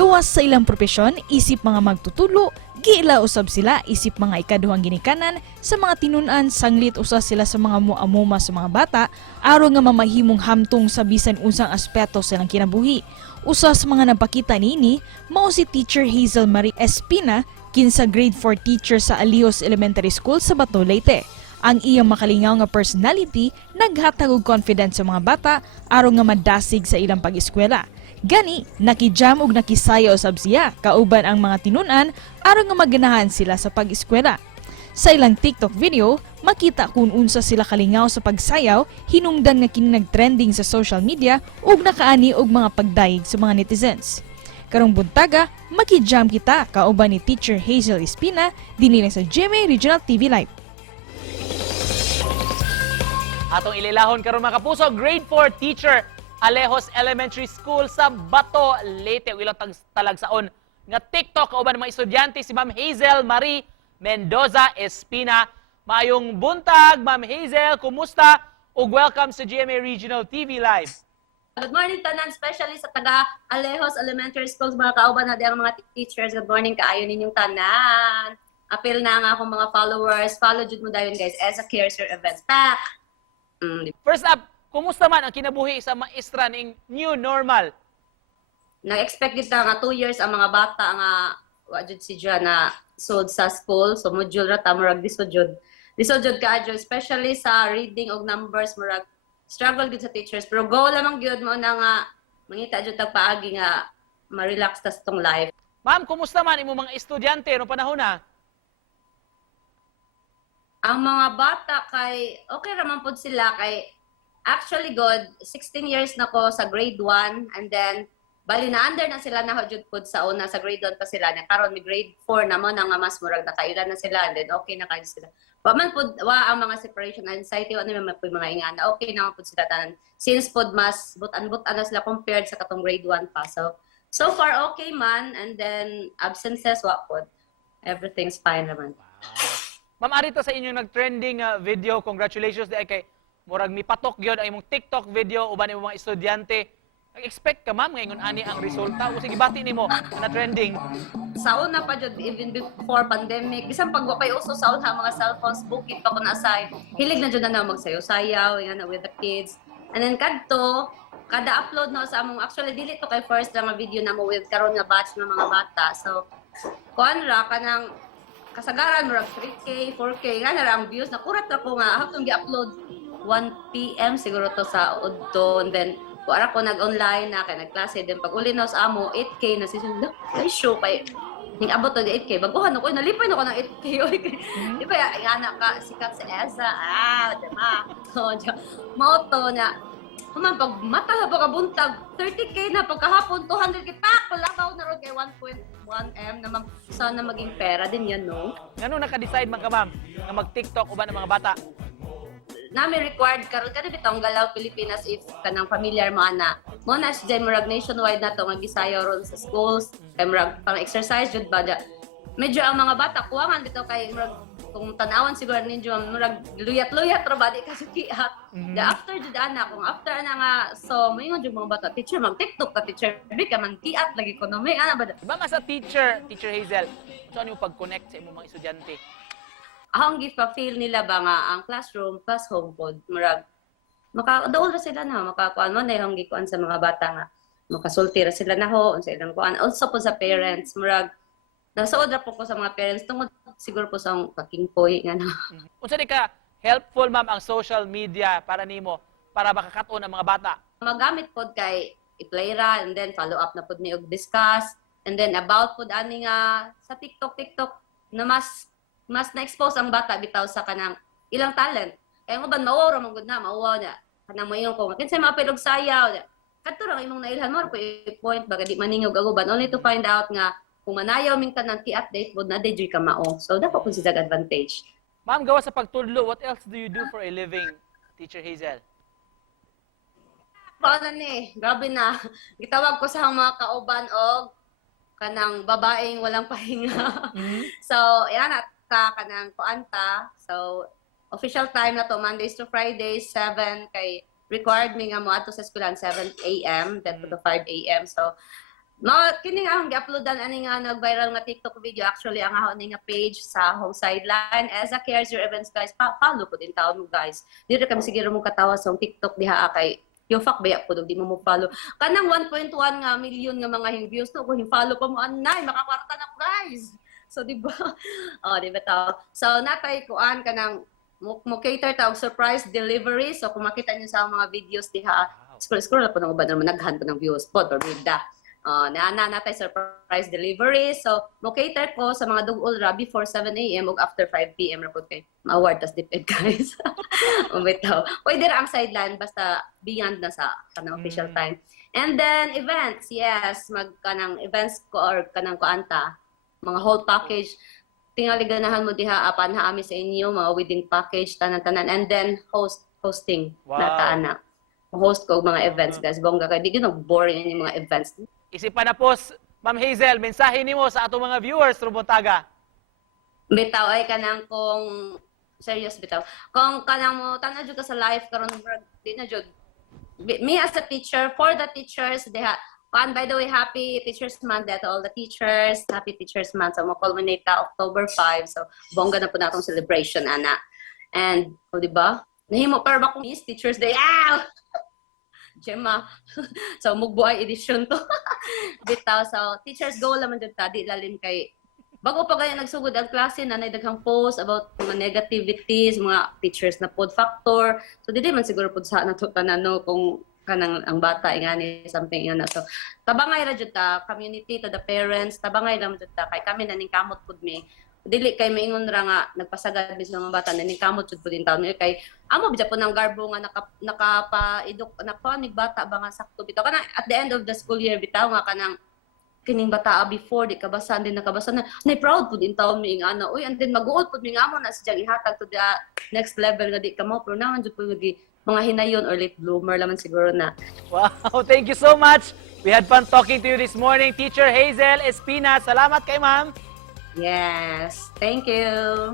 Gawas sa ilang propesyon, isip mga magtutulo, giila usab sila isip mga ikaduhang ginikanan sa mga tinunan sanglit usa sila sa mga muamuma sa mga bata aron nga mamahimong hamtong sa bisan unsang aspeto silang kinabuhi. Usa sa mga nagpakita niini mao si Teacher Hazel Marie Espina, kinsa grade 4 teacher sa Alios Elementary School sa Bato, Leyte. Ang iyang makalingaw nga personality naghatag og confidence sa mga bata aron nga madasig sa ilang pag-eskwela. Gani, nakijam og nakisayaw usab siya kauban ang mga tinunan aron nga maganahan sila sa pag-eskwela. Sa ilang TikTok video, makita kung unsa sila kalingaw sa pagsayaw, hinungdan nga kini nag-trending sa social media ug nakaani og mga pagdayeg sa mga netizens. Karong buntaga, makijam kita kauban ni Teacher Hazel Espina dinhi sa GMA Regional TV Live. Atong ililahon karon mga kapuso, grade 4 teacher Alejos Elementary School sa Bato, Leyte. Ilang talagsaon nga TikTok kauban ng mga estudyante si Ma'am Hazel Marie Mendoza Espina. Maayong buntag, Ma'am Hazel, kumusta? Ug welcome sa GMA Regional TV Live. Good morning tanan, especially sa taga Alejos Elementary Schools, mga kauban na ang mga teachers. Good morning kaayo ninyong tanan. Apil na nga akong mga followers. Follow jud mo dayon guys as a Cares Your Events Pack. First up, kumusta man ang kinabuhi sa maestra ning new normal? Nag-expect kita nga 2 years ang mga bata nga wa jud si John na sod sa school. So module ra ta murag disojud. Disojud ka jud, especially sa reading og numbers murag struggle gud sa teachers. Pero go lamang gyud mo na nga mangita jud tag paagi nga ma-relax ta sa tong life. Ma'am, kumusta man imong mga estudyante no panahon na? Ang mga bata kay okay raman pud sila kay actually good 16 years na ko sa grade 1 and then bali na under na sila na jud pud sa una sa grade 1 pa sila na karon mi grade 4 na mo na nga mas murag nakailan na sila and then okay na kayo sila. Wa man pud wa ang mga separation anxiety wa naman pud mga ingana okay na pud sila tanan since pud mas butan-butan na sila compared sa katong grade 1 pa. So far okay man and then absences wa pud everything's fine naman. Ma'am, arito sa inyong nag-trending video, congratulations di kay murag mipatok gyud ang imong TikTok video uban imong mga estudyante. Nag-expect ka ma'am ngayon ani ang resulta o sige bati nimo na trending. Sa una pa jud even before pandemic bisan pag wa pay uso sa una mga cellphones bukid pa ko na aside hilig na jud na magsayaw-sayaw nga with the kids and then kadto kada upload na sa among actually dili to kay first lang nga video na mo with karon nga batch ng mga bata so kuan ra kanang kasagaran murag 3K 4K nga na ra ang views nakurat ra ko nga haptong gi-upload 1 PM siguro to sa udto and then kuara ko nag-online na kay nagklase then pag uli na sa amo 8K na siya ay show kay ning abot to 8K baguhan ako nalipay na ko ng 8K oy di ba nga ka sikat sa ESA dama so mauto na kuman pag mata ba ka buntag 30K na pagkahapon 200K pak labaw na ron kay 1.1M na sana maging pera din yan no. Ngano naka-decide man ka ma'am nga mag-TikTok uban ng mga bata? Nami required karon kada bitong galaw Pilipinas if kanang familiar mo ana mo na si murag nationwide na to nga gisayaw ron sa schools kay murag pang exercise jud ba medyo ang mga bata kuwangan bitaw kay murag kung tanawan siguro ninyo murag luyat-luyat ra ba di ka sukiat after jud ana kung after ana nga so moingon jud mga bata teacher mag TikTok ka teacher bi ka man tiat lagi ko no may ana ba Iba nga sa teacher Hazel, saan yung pag-connect sa imong mga estudyante? ang gifa-feel nila ba nga ang classroom plus home pod murag makadaol ra sila na makakuan mo na yung gikuan sa mga bata nga makasulti ra sila na ho unsa ilang kuan also po sa parents murag nasood ra po ko sa mga parents tungod siguro po sa kakingpoy nga na Unsa di ka helpful ma'am ang social media para nimo para makakaton ang mga bata? magamit pod kay i-play ra and then follow up na pod ni og discuss and then about pod ani nga sa TikTok na mas na-expose ang bata bitaw sa kanang ilang talent. Kaya mo ba mawara man gud na mauwa na kanang mayon ko. Kinsay mapilog sayaw. Kadto ra imong nailhan mo ko point baga di maningog aguban only to find out nga kung manayaw ming tanan ti update bod na DJ ka mao. So dapat po siya advantage. Ma'am, gawa sa pagtudlo, what else do you do for a living, Teacher Hazel? Paano ni? Grabe na. Gitawag ko sa mga kauban og kanang babaeng walang pahinga. So, yan at kanang kuanta. So, official time na to Mondays to Fridays 7 kay required mi nga mo ato sa eskwelahan 7 AM then to 5 AM. So, No, kini nga ang gi-uploadan ani nga nag-viral nga TikTok video actually ang ako ni nga page sa Home Sideline as a cares your events guys. Follow ko din taon mo guys. Dito kami siguro mo katawa sa TikTok diha kay yung fuck baya po di mo follow. Kanang 1.1 nga million nga mga views no kung follow pa mo anay makakwarta na prize. So di ba? Oh, di ba ta? So natay kuan kanang mo cater ta og surprise delivery. So kung makita niyo sa mga videos diha, scroll na po ng uban naman naghan ko ng views po or da. Natay surprise delivery. So, mo cater ko sa mga dugol ra before 7 a.m. ug after 5 p.m. ra po kay ma-award tas diped guys. Bitaw. Pwede ra ang sideline basta beyond na sa kanang official time. And then events, yes, kanang events ko or kanang kuanta, mga whole package. Tingali ganahan mo diha apan haami sa inyo mga wedding package tanan-tanan and then hosting nata ana. Host ko og mga events guys. Bongga kay di gyud boring yung mga events. Isipan na po, Ma'am Hazel, mensahe nimo sa atong mga viewers Rumontaga. Bitaw ay kanang kung serious bitaw. Kung kanang mo tanan jud ka sa life karon di na jud. Me as a teacher for the teachers diha. And by the way, happy Teachers Month to all the teachers. Happy Teachers Month. So, mo-culminate ta October 5. So, bongga na po natong celebration, ana. And, di ba? Nahimo, pero ba kung is Teachers Day? Ah! Gemma. So, mugbuay edition to. Bitaw. So, teachers go laman dyan ta. Di lalim kay bago pa ganyan nagsugod ang klase na daghang post about mga negativities, mga teachers na pod factor. So, di man siguro pod sa nato tanan no kung kanang ang bata ingani something yan na. So, tabangay ra jud ta community to the parents, tabangay ra jud ta kay kami naning kamot pud mi. Dili kay maingon ra nga nagpasagad bis ng mga bata naning kamot jud pud in taon kay amo bidya po ng garbo nga nakapaidok nakapanig bata ba nga sakto bitaw kana at the end of the school year bitaw nga kanang kining bata before di kabasan din nakabasan na proud pud in taon mi nga ana uy and then maguot pud mi nga amo na siya ihatag to the next level nga di ka mo pero naman jud pud mga hinayon or late bloomer laman siguro na. Wow, thank you so much. We had fun talking to you this morning, Teacher Hazel Espina. Salamat kay ma'am. Yes, thank you.